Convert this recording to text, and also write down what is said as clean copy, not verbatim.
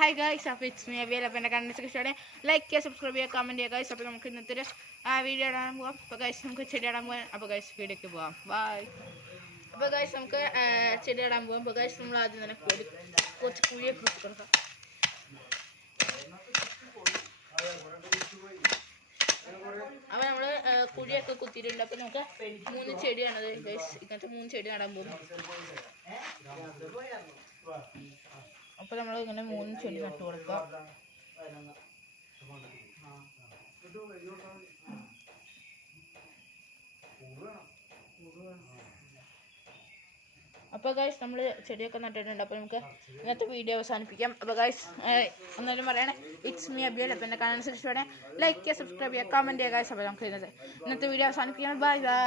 Hi guys, അപ്പോൾ it's me Abiel. അപ്പോൾ എൻ്റെ കണ്ടൻസ് ഇഷ്ടമാണ് ലൈക്ക് ചെയ്യുക, സബ്സ്ക്രൈബ് ചെയ്യുക, കമൻറ്റ് ചെയ്യുക ഗൈസ്. അപ്പോൾ നമുക്ക് ഇന്നത്തെ ഒരു വീഡിയോ ഇടാൻ പോകാം. അപ്പോൾ ഗൈസ് നമുക്ക് ചെടി ഇടാൻ പോകാം. അപ്പോൾ ഗൈസ് വീഡിയോക്ക് പോകാം. ബൈ. അപ്പോൾ ഗൈസ് നമുക്ക് ചെടി ഇടാൻ പോകാം. അപ്പോൾ ഗൈസ് നമ്മൾ ആദ്യം തന്നെ കുറച്ച് കുഴിയൊക്കെ കുത്തി കൊടുക്കാം. അപ്പോൾ നമ്മൾ കുഴിയൊക്കെ കുത്തിയിട്ടുണ്ട്. അപ്പോൾ നമുക്ക് 3 ചെടിയാണത് ഗൈസ്. ഇങ്ങനത്തെ 3 ചെടി നടാൻ പോകും. അപ്പോൾ നമ്മൾ ഇങ്ങനെ 3 ചെടി നട്ടു കൊടുക്കാം. അപ്പോൾ ഗൈസ് നമ്മൾ ചെടിയൊക്കെ നട്ടിട്ടുണ്ട്. അപ്പോൾ നമുക്ക് ഇന്നത്തെ വീഡിയോ അവസാനിപ്പിക്കാം. അപ്പോൾ ഗൈസ് ഒന്നാലും പറയണേ, ഇറ്റ്സ് മീ അബിയൽ. അപ്പോൾ എൻ്റെ കാണാൻ ഇഷ്ടമാണ് ലൈക്ക് ചെയ്യുക, സബ്സ്ക്രൈബ് ചെയ്യുക, കമൻറ്റ് ചെയ്യുക ഗൈസ്. അപ്പോൾ നമുക്ക് ഇന്നത്തെ വീഡിയോ അവസാനിപ്പിക്കാം. Bye bye.